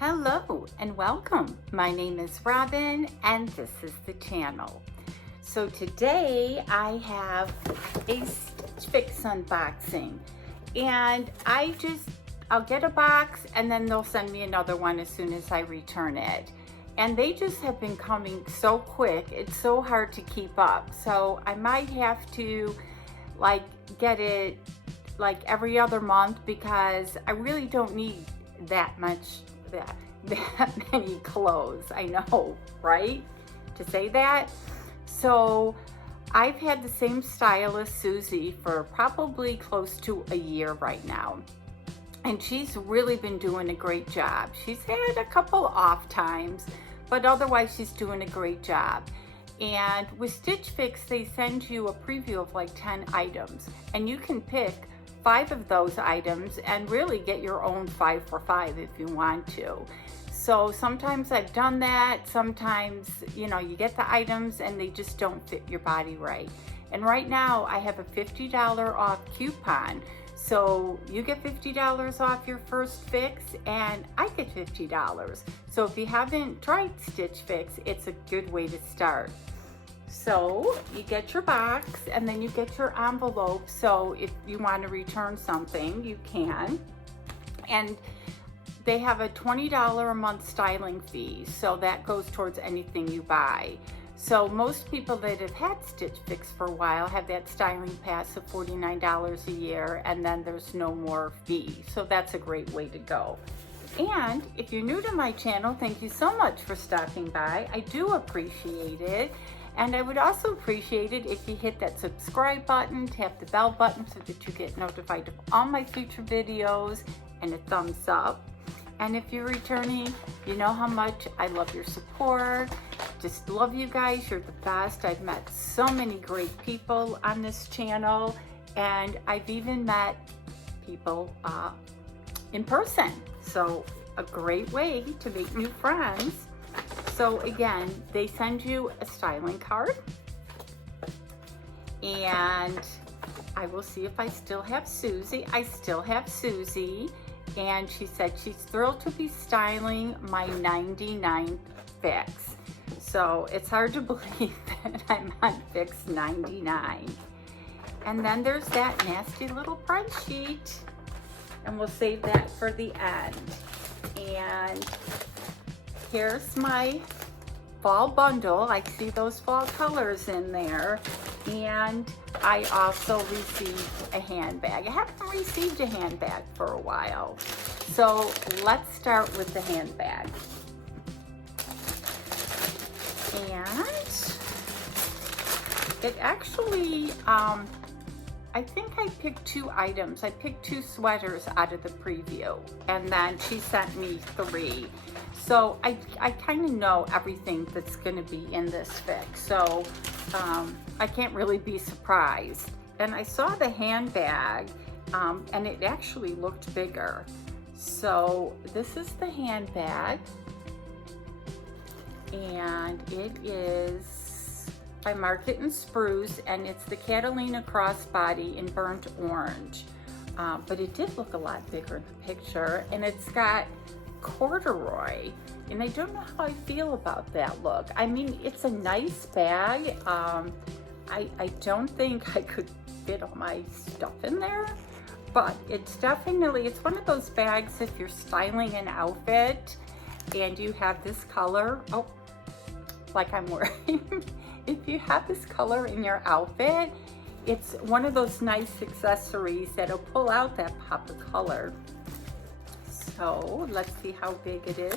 Hello and welcome. My name is Robyn and this is the channel. So today I have a Stitchfix unboxing, and I'll get a box and then they'll send me another one as soon as I return it. And they just have been coming so quick, it's so hard to keep up. So I might have to get it like every other month because I really don't need that many clothes. I know, right? To say that. So I've had the same stylist, Susie, for probably close to a year right now. And she's really been doing a great job. She's had a couple off times, but otherwise she's doing a great job. And with Stitch Fix, they send you a preview of like 10 items, and you can pick 5 of those items and really get your own 5 for 5 if you want to. So sometimes I've done that. Sometimes, you get the items and they just don't fit your body right. And right now I have a $50 off coupon. So you get $50 off your first fix and I get $50. So if you haven't tried Stitch Fix, it's a good way to start. So you get your box and then you get your envelope. So if you want to return something, you can. And they have a $20 a month styling fee. So that goes towards anything you buy. So most people that have had Stitch Fix for a while have that styling pass of $49 a year, and then there's no more fee. So that's a great way to go. And if you're new to my channel, thank you so much for stopping by. I do appreciate it. And I would also appreciate it if you hit that subscribe button, tap the bell button so that you get notified of all my future videos, and a thumbs up. And if you're returning, you know how much I love your support. Just love you guys, you're the best. I've met so many great people on this channel, and I've even met people in person. So a great way to make new friends. So again, they send you a styling card, and I will see if I still have Susie. I still have Susie. And she said she's thrilled to be styling my 99 fix. So it's hard to believe that I'm on fix 99. And then there's that nasty little price sheet. And we'll save that for the end. And here's my fall bundle. I see those fall colors in there. And I also received a handbag. I haven't received a handbag for a while. So let's start with the handbag. And it actually, I think I picked 2 items. I picked 2 sweaters out of the preview, and then she sent me 3. So I kind of know everything that's going to be in this fix. So I can't really be surprised. And I saw the handbag, and it actually looked bigger. So this is the handbag, and it is by Market and Spruce, and it's the Catalina crossbody in burnt orange. But it did look a lot bigger in the picture, and it's got corduroy, and I don't know how I feel about that look. I mean, it's a nice bag. I don't think I could fit all my stuff in there, but it's one of those bags if you're styling an outfit and you have this color, like I'm wearing, if you have this color in your outfit, it's one of those nice accessories that'll pull out that pop of color. So let's see how big it is.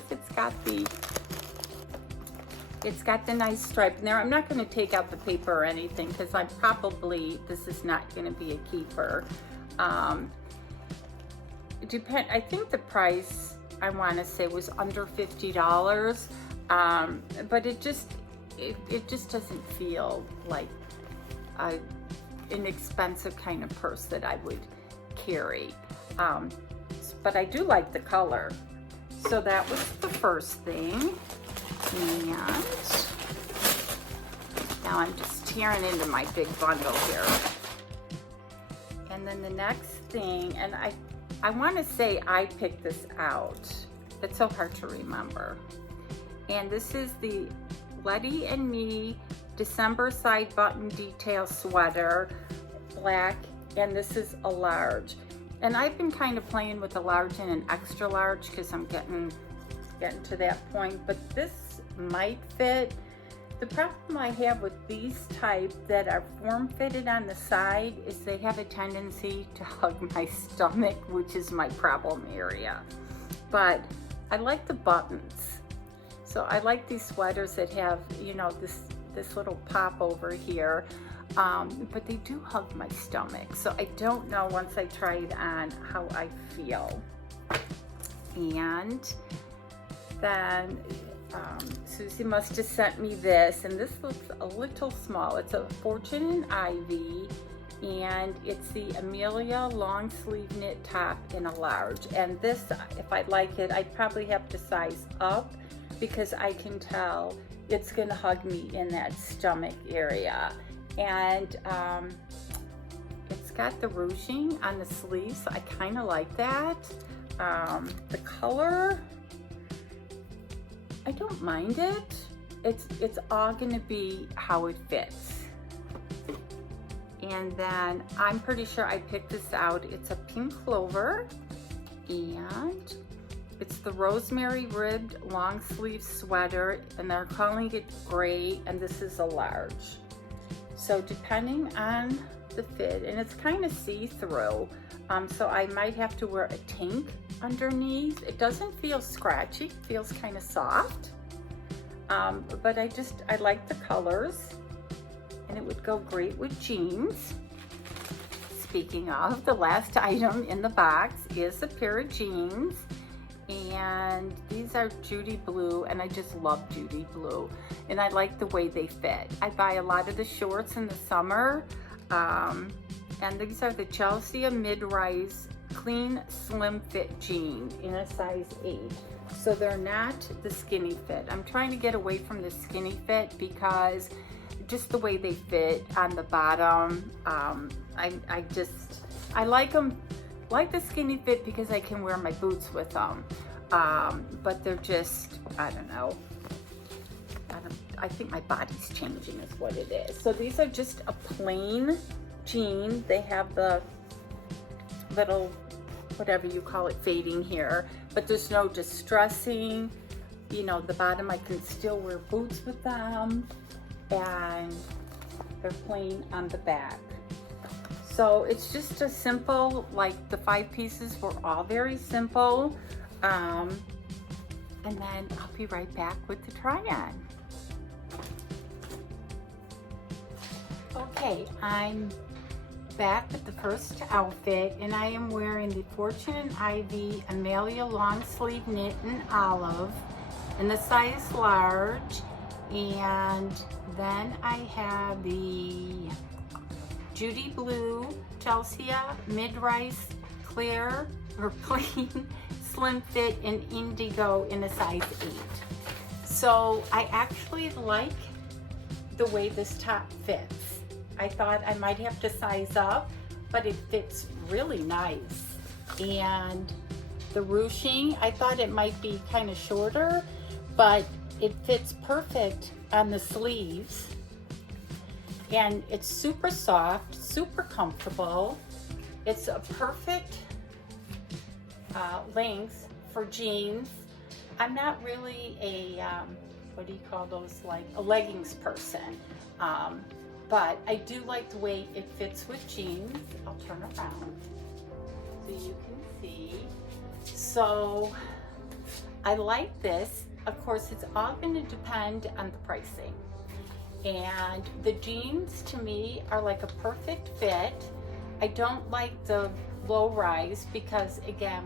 It's got the nice stripe in there. I'm not going to take out the paper or anything because this is not going to be a keeper. I think the price, I want to say, was under $50, but it just doesn't feel like an expensive kind of purse that I would carry. But I do like the color. So that was the first thing. And now I'm just tearing into my big bundle here. And then the next thing, and I want to say I picked this out. It's so hard to remember. And this is the Letty and Me December side button detail sweater, black, and this is a large. And I've been kind of playing with a large and an extra large because I'm getting to that point, but this might fit. The problem I have with these type that are form-fitted on the side is they have a tendency to hug my stomach, which is my problem area. But I like the buttons. So I like these sweaters that have, you know, this little pop over here, but they do hug my stomach. So I don't know once I try it on how I feel. And then Susie must have sent me this, and this looks a little small. It's a Fortune and Ivy, and it's the Amelia long sleeve knit top in a large. And this, if I like it, I'd probably have to size up because I can tell it's gonna hug me in that stomach area. And it's got the ruching on the sleeves, so I kind of like that. The color, I don't mind it. It's all gonna be how it fits. And then I'm pretty sure I picked this out. It's a pink clover, and it's the rosemary ribbed long sleeve sweater, and they're calling it gray, and this is a large. So depending on the fit, and it's kind of see-through, so I might have to wear a tank underneath. It doesn't feel scratchy, it feels kind of soft, but I like the colors, and it would go great with jeans. Speaking of, the last item in the box is a pair of jeans, and these are Judy Blue, and I just love Judy Blue, and I like the way they fit. I buy a lot of the shorts in the summer, and these are the Chelsea mid-rise clean slim fit jean in a size 8. So they're not the skinny fit. I'm trying to get away from the skinny fit because just the way they fit on the bottom, I like them, like the skinny fit because I can wear my boots with them, but they're just, I don't know, I think my body's changing is what it is. So these are just a plain jean. They have the little, whatever you call it, fading here, but there's no distressing. You know, the bottom, I can still wear boots with them, and they're plain on the back. So it's just a simple, like the 5 pieces were all very simple. And then I'll be right back with the try-on. Okay, I'm back with the first outfit, and I am wearing the Fortune and Ivy Amelia long sleeve knit in olive in the size large, and then I have the Judy Blue Chelsea mid-rise clear or plain slim fit in indigo in a size 8. So I actually like the way this top fits. I thought I might have to size up, but it fits really nice. And the ruching, I thought it might be kind of shorter, but it fits perfect on the sleeves. And it's super soft, super comfortable. It's a perfect length for jeans. I'm not really a, what do you call those, like a leggings person. But I do like the way it fits with jeans. I'll turn around so you can see. So I like this. Of course, it's all going to depend on the pricing. And the jeans to me are like a perfect fit. I don't like the low rise because, again,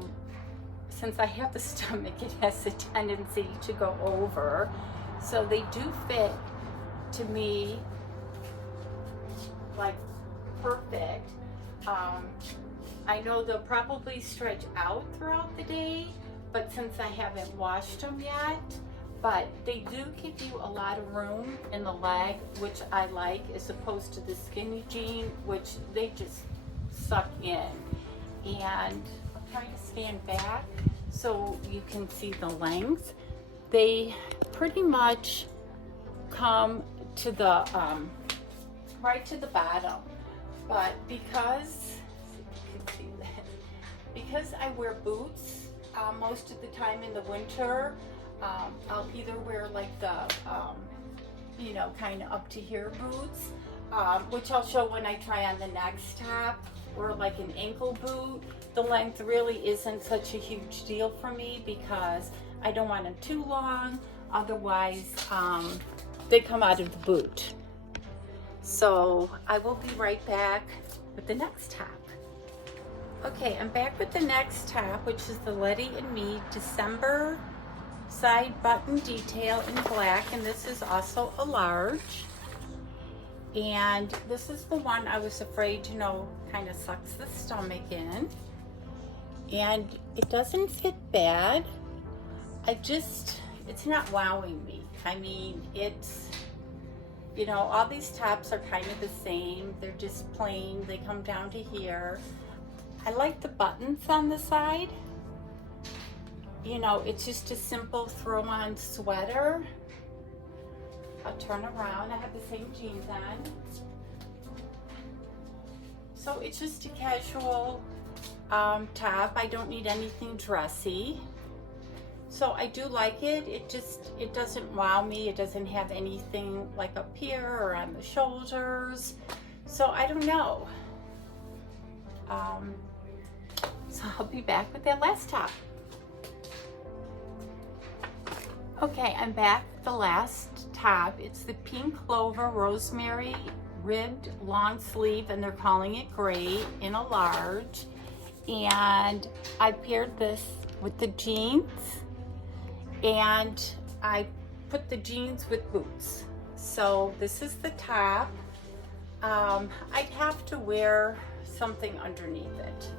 since I have the stomach, it has a tendency to go over. So they do fit to me like perfect. I know they'll probably stretch out throughout the day, but since I haven't washed them yet, but they do give you a lot of room in the leg, which I like, as opposed to the skinny jean, which they just suck in. And I'm trying to stand back so you can see the length. They pretty much come to the right to the bottom, but because you can see that, because I wear boots most of the time in the winter, I'll either wear like the you know, kind of up to here boots, which I'll show when I try on the next top, or like an ankle boot. The length really isn't such a huge deal for me because I don't want them too long, otherwise they come out of the boot. So I will be right back with the next top. Okay, I'm back with the next top, which is the Letty and Me December side button detail in black, and this is also a large. And this is the one I was afraid, you know, kind of sucks the stomach in. And it doesn't fit bad. It's not wowing me. I mean, it's, you know, all these tops are kind of the same. They're just plain, they come down to here. I like the buttons on the side. You know, it's just a simple throw-on sweater. I'll turn around, I have the same jeans on. So it's just a casual top. I don't need anything dressy. So I do like it. It doesn't wow me. It doesn't have anything like up here or on the shoulders. So I don't know. So I'll be back with that last top. Okay, I'm back with the last top. It's the Pink Clover Rosemary ribbed long sleeve, and they're calling it gray in a large. And I paired this with the jeans, and I put the jeans with boots. So this is the top. I'd have to wear something underneath it.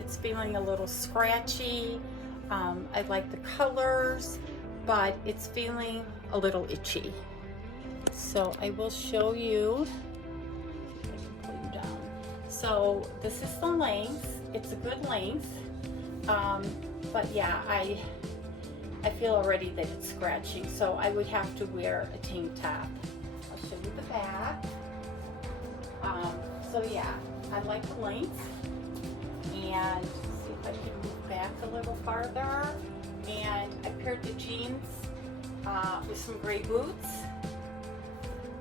It's feeling a little scratchy. I like the colors, but it's feeling a little itchy. So I will show you. See if I can pull you down. So this is the length. It's a good length, but yeah, I feel already that it's scratching. So I would have to wear a tank top. I'll show you the back. So yeah, I like the length, and see if I can move back a little farther. And I paired the jeans with some gray boots.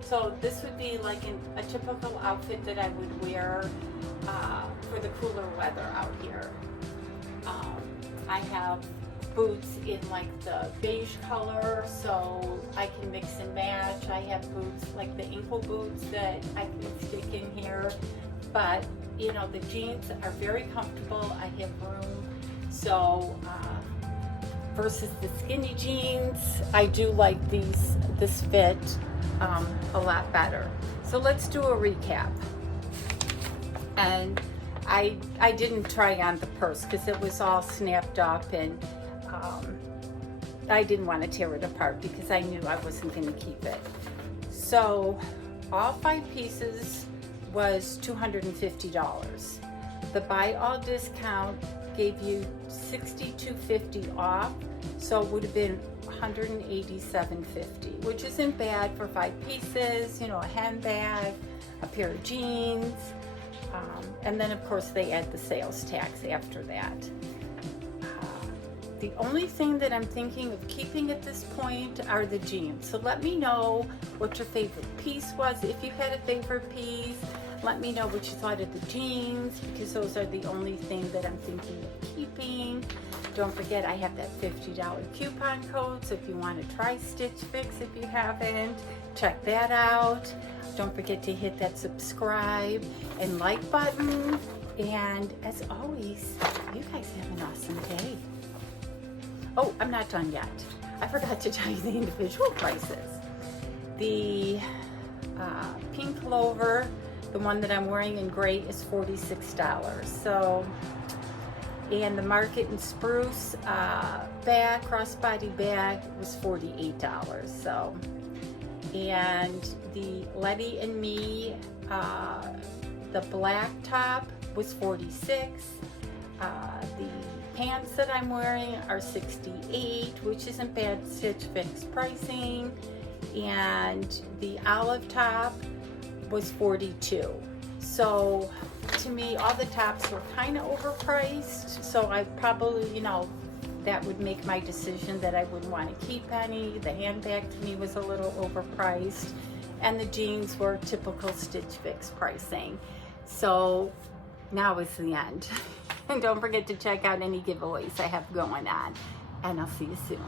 So this would be like a typical outfit that I would wear for the cooler weather out here. I have boots in like the beige color, so I can mix and match. I have boots like the ankle boots that I can stick in here, but you know, the jeans are very comfortable. I have room. So versus the skinny jeans, I do like this fit a lot better. So let's do a recap. And I didn't try on the purse because it was all snapped up, and I didn't want to tear it apart because I knew I wasn't going to keep it. So all 5 pieces was $250. The buy all discount gave you $62.50 off, so it would have been $187.50, which isn't bad for 5 pieces, you know, a handbag, a pair of jeans, and then of course they add the sales tax after that. The only thing that I'm thinking of keeping at this point are the jeans. So let me know what your favorite piece was. If you had a favorite piece, let me know what you thought of the jeans, because those are the only thing that I'm thinking of keeping. Don't forget, I have that $50 coupon code, so if you want to try Stitch Fix, if you haven't, check that out. Don't forget to hit that subscribe and like button. And as always, you guys have an awesome day. Oh, I'm not done yet. I forgot to tell you the individual prices. The Pink Clover, the one that I'm wearing in gray, is $46. So, and the Market and Spruce bag, crossbody bag, was $48. So, and the Letty and Me, the black top, was $46. The pants that I'm wearing are $68, which isn't bad Stitch Fix pricing, and the olive top was $42. So to me, all the tops were kind of overpriced, so I probably, you know, that would make my decision that I wouldn't want to keep any. The handbag to me was a little overpriced, and the jeans were typical Stitch Fix pricing. So now is the end. And don't forget to check out any giveaways I have going on, and I'll see you soon.